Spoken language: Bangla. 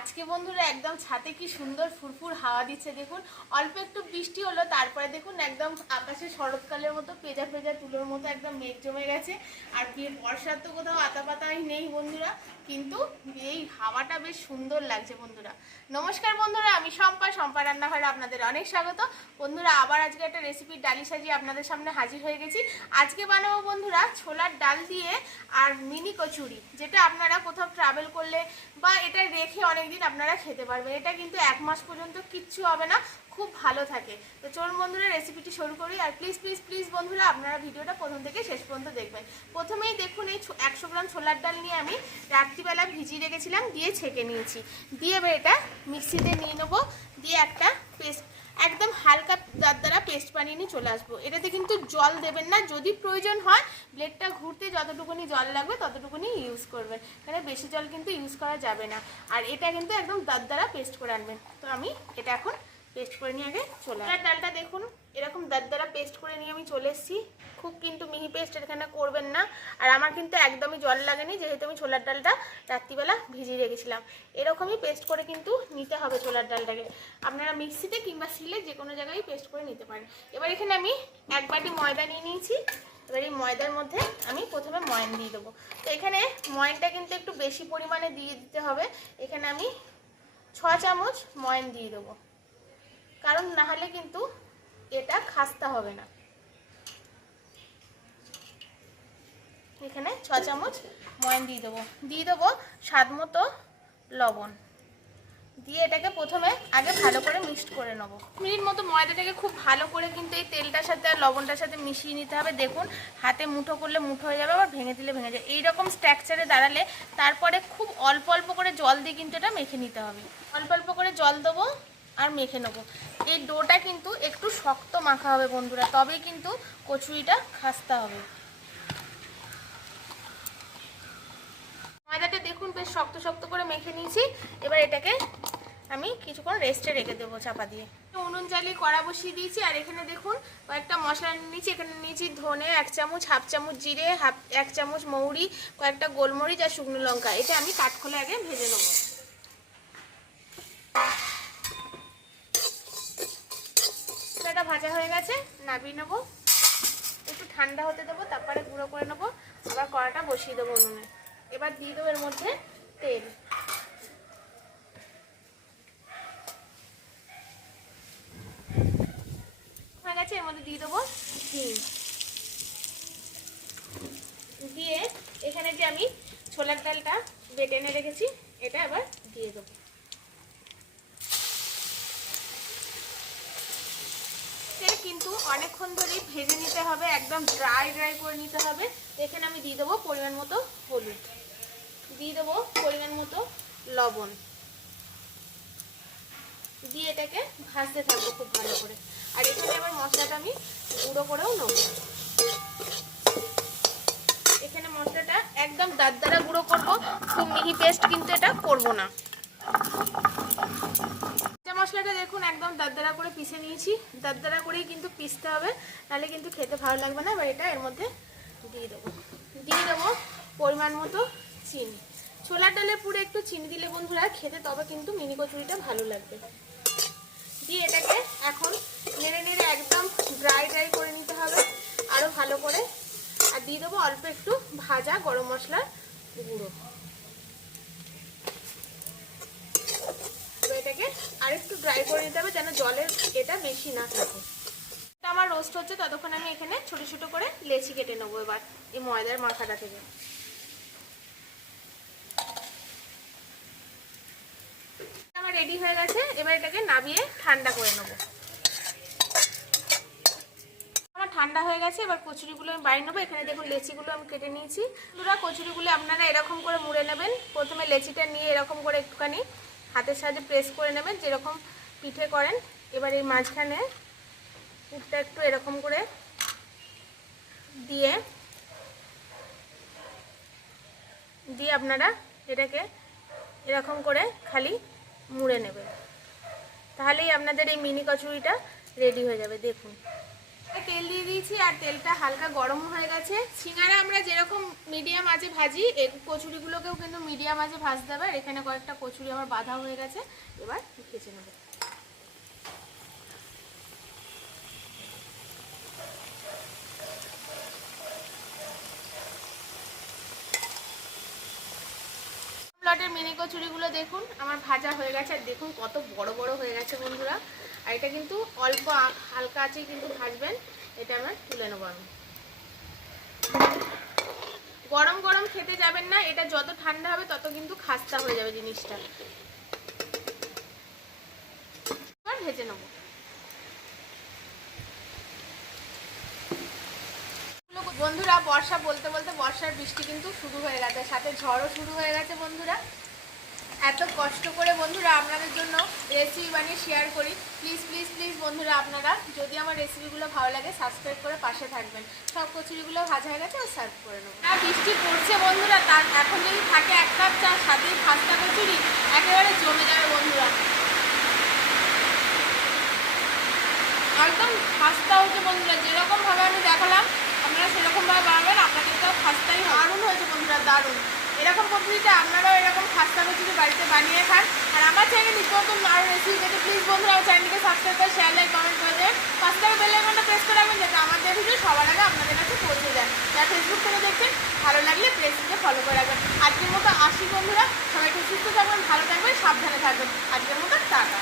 আজকে বন্ধুরা একদম ছাতে কি সুন্দর ফুরফুর হাওয়া দিচ্ছে দেখুন। অল্প একটু বৃষ্টি হলো, তারপরে দেখুন একদম আকাশে শরৎকালের মতো পেজা পেজা তুলোর মতো একদম মেঘ জমে গেছে। আর বর্ষার তো কোথাও আতা পাতাই নেই বন্ধুরা। কিন্তু এই হাওয়াটা বেশ সুন্দর লাগছে বন্ধুরা। নমস্কার বন্ধুরা, আমি শম্পা। শম্পা রান্নাঘরে আপনাদের অনেক স্বাগত। বন্ধুরা, আবার আজকে একটা রেসিপির ডালি সাজিয়ে আপনাদের সামনে হাজির হয়ে গেছি। আজকে বানাবো বন্ধুরা ছোলার ডাল দিয়ে আর মিনি কচুরি, যেটা আপনারা কোথাও ট্রাভেল করলে বা এটা রেখে অনেকদিন আপনারা খেতে পারবেন। এটা কিন্তু এক মাস পর্যন্ত কিচ্ছু হবে না, খুব ভালো থাকে। তো চলুন বন্ধুরা রেসিপিটি শুরু করি। আর প্লিজ প্লিজ প্লিজ বন্ধুরা, আপনারা ভিডিওটা প্রথম থেকে শেষ পর্যন্ত দেখবেন। প্রথমেই দেখুন এই একশো গ্রাম ছোলার ডাল নিয়ে আমি রাত্রিবেলা ভিজিয়ে রেখেছিলাম, দিয়ে ছেঁকে নিয়েছি। দিয়ে এবার এটা মিক্সিতে নিয়ে নেব, দিয়ে একটা পেস্ট, একদম হালকা দ্বারা পেস্ট বানিয়ে নিয়ে চলে আসব। এটাতে কিন্তু জল দেবেন না, যদি প্রয়োজন হয়, ব্লেডটা ঘুরতে যতটুকুনি জল লাগবে, ততটুকুনি ইউজ করবেন। এখানে বেশি জল কিন্তু ইউজ করা যাবে না। আর এটা কিন্তু একদম দাঁত দ্বারা পেস্ট করে আনবেন। তো আমি এটা এখন পেস্ট করে নিয়ে আগে চলে আসব। ডালটা দেখুন এরকম দ্বারা পেস্ট করে নিয়ে আমি চলে এসেছি। খুব কিন্তু মিহি পেস্ট এখানে করবেন না। আর আমার কিন্তু একদমই জল লাগেনি যেহেতু আমি ছোলার ডালটা রাত্রিবেলা ভিজিয়ে রেখেছিলাম। এরকমই পেস্ট করে কিন্তু নিতে হবে ছোলার ডালটাকে। আপনারা মিক্সিতে কিংবা সিলে যে কোনো জায়গায় পেস্ট করে নিতে পারেন। এবার এখানে আমি এক বাটি ময়দা নিয়ে নিয়েছি। এবার এই ময়দার মধ্যে আমি প্রথমে ময়ন দিয়ে দেবো। তো এখানে ময়নটা কিন্তু একটু বেশি পরিমাণে দিয়ে দিতে হবে। এখানে আমি ছ চামচ ময়ন দিয়ে দেবো। কারণ না হলে কিন্তু এটা খাস্তা হবে না। এখানে ছ চামচ ময়ন দিয়ে দেবো। দিয়ে দেবো স্বাদ মতো লবণ। দিয়ে এটাকে প্রথমে আগে ভালো করে মিক্সড করে নেব। মিনিট মতো ময়দাটাকে খুব ভালো করে কিন্তু এই তেলটার সাথে আর লবণটার সাথে মিশিয়ে নিতে হবে। দেখুন, হাতে মুঠো করলে মুঠো হয়ে যাবে, আবার ভেঙে দিলে ভেঙে যাবে। এইরকম স্ট্রাকচারে দাঁড়ালে তারপরে খুব অল্প অল্প করে জল দিয়ে কিন্তু এটা মেখে নিতে হবে। অল্প অল্প করে জল দেবো। আর মেখে নেব। এই ডোটা কিন্তু একটু শক্ত মাখা হবে বন্ধুরা, তবেই কিন্তু কচুরিটা খাস্তা হবে। ময়দাটা দেখুন, বেশ শক্ত শক্ত করে মেখে নিয়েছি। এবার এটাকে আমি কিছুক্ষণ রেস্টে রেখে দেবো চাপা দিয়ে। উনুন জ্বালিয়ে কড়া বসিয়ে দিয়েছি, আর এখানে দেখুন কয়েকটা মশলা নিয়েছি। এখানে নিয়েছি ধনে এক চামচ, হাফ চামচ জিরে, হাফ এক চামচ মৌরি, কয়েকটা গোলমরিচ আর শুকনো লঙ্কা। এটা আমি কাঠখোলে আগে ভেজে নেব এটা ভাজা হয়ে গেছে নাবিয়ে নেব। একটু ঠান্ডা হতে দেবো, তারপরে গুঁড়ো করে নেব। আবার কড়াটা বসিয়ে দেবো উনুনে। এবার দিয়ে দেবো এর মধ্যে তেল। হয়ে গেছে, এর মধ্যে দিয়ে দেবো ডিম দিয়ে এখানে যে আমি ছোলার ডালটা বেটে এনে রেখেছি, এটা আবার দিয়ে দেবো তেল কিন্তু অনেকক্ষণ ধরেই ভেজে নিতে হবে, একদম ড্রাই ড্রাই করে নিতে হবে। এখানে আমি দিয়ে দেবো পরিমাণ মতো হলুদ। দিয়ে দেবো পরিমাণ মতো লবণ। দিয়ে এটাকে ভাজতে থাকব খুব ভালো করে। আর এখানে আবার মশলাটা আমি গুঁড়ো করেও নেব। এখানে মশলাটা একদম দাঁতদারা গুঁড়ো করব, খুব মিহি পেস্ট কিন্তু এটা করব না। দেখুন, একদম দারদারা করে পিষে নিয়েছি। দারদারা করেই কিন্তু পিষতে হবে, নাহলে কিন্তু খেতে ভালো লাগবে না। এবার এটা এর মধ্যে দিয়ে দেবো। দিয়ে দেবো পরিমাণ মতো চিনি। ছোলার ডালে পুরো একটু চিনি দিলে বন্ধুরা খেতে তবে কিন্তু মিনি কচুরিটা ভালো লাগবে। দিয়ে এটাকে এখন নেড়ে নেড়ে একদম ড্রাই ড্রাই করে নিতে হবে আরও ভালো করে। আর দিয়ে দেবো অল্প একটু ভাজা গরম মশলার গুঁড়ো এবার এটাকে আরেকটু ড্রাই করে নিতে হবে যেন জলের এটা বেশি না থাকে। আমার রোস্ট হচ্ছে, ততক্ষণ আমি এখানে ছোট ছোট করে লেচি কেটে নেব এবার, এই ময়দার মাখাটা থেকে। আমার রেডি হয়ে গেছে, এবার এটাকে নাবিয়ে ঠান্ডা করে নেব। ঠান্ডা হয়ে গেছে, এবার কচুরিগুলো আমি বাইরে নেব। এখানে দেখুন লেচিগুলো আমি কেটে নিয়েছি। বন্ধুরা কচুরিগুলো আপনারা এরকম করে মুড়ে নেবেন। প্রথমে লেচিটা নিয়ে এরকম করে একটুখানি হাতের সাহায্যে প্রেস করে নেবেন, যেরকম পিঠে করেন। এবার এই মাঝখানে পুরটা একটু এরকম করে দিয়ে দিয়ে আপনারা এটাকে এরকম করে খালি মুড়ে নেবেন। তাহলেই আপনাদের এই মিনি কচুরিটা রেডি হয়ে যাবে, দেখুন। তেল দিয়ে দিয়েছি, আর তেলটা হালকা গরম হয়ে গেছে। সিঙ্গারা আমরা যেরকম মিডিয়াম আঁচে ভাজি এই কচুরিগুলোকেও কিন্তু মিডিয়াম আঁচে ভাজতে হবে, আর এখানে কয়েকটা কচুরি আমার বাঁধা হয়ে গেছে। এবার ভেজে নেব। লটের মিনি কচুরিগুলো দেখুন, আমার ভাজা হয়ে গেছে, আর দেখুন কত বড় বড় হয়ে গেছে বন্ধুরা। আর এটা কিন্তু অল্প হালকা আছে কিন্তু ভাজবেন। এটা আমরা তুলে নেব আমি। গরম গরম খেতে যাবেন না, এটা যত ঠান্ডা হবে তত কিন্তু খাস্তা হয়ে যাবে জিনিসটা। ভেজে নেব। বন্ধুরা, বর্ষা বলতে বলতে বর্ষার বৃষ্টি কিন্তু শুরু হয়ে গেছে, সাথে ঝড়ও শুরু হয়ে গেছে বন্ধুরা। এত কষ্ট করে বন্ধুরা আপনাদের জন্য রেসিপি বানিয়ে শেয়ার করি। প্লিজ প্লিজ প্লিজ বন্ধুরা আপনারা যদি আমার রেসিপিগুলো ভালো লাগে সাবস্ক্রাইব করে পাশে থাকবেন। সব কচুরিগুলো ভাজা হয়ে গেছে আর সার্ভ করে নেব। আর বৃষ্টি পড়ছে বন্ধুরা, তার এখন যদি থাকে এক কাপ চা, সাথে খাস্তা কচুরি, একেবারে জমে যাবে বন্ধুরা। একদম খাস্তা হচ্ছে বন্ধুরা, যেরকমভাবে আমি দেখালাম, আপনারা সেরকমভাবে বানাবেন, আপনাদের তো হবে। দারুণ হয়েছে বন্ধুরা, দারুণ। এরকম পদ্ধতিতে আপনারাও এরকম খাস্তা কচুরি বাড়িতে বানিয়ে খান। আর আমার চ্যানেল নিত্য নতুন আরও রেসিপি পেতে প্লিজ বন্ধুরা, আমার চ্যানেলকে সাবস্ক্রাইব করে শেয়ার লাইক কমেন্ট করে দেবেন। পাশে থাকা বেল প্রেস করে রাখবেন, যাতে আমাদের ভিডিও সবার আগে আপনাদের কাছে পৌঁছে যায়। যারা ফেসবুক থেকে দেখছেন, ভালো লাগলে প্রেসকে ফলো করে রাখবেন। আজকের মতো আসি বন্ধুরা সবাইকে সুস্থ থাকবেন, ভালো থাকবেন, সাবধানে থাকবেন। আজকের মতো টাটা।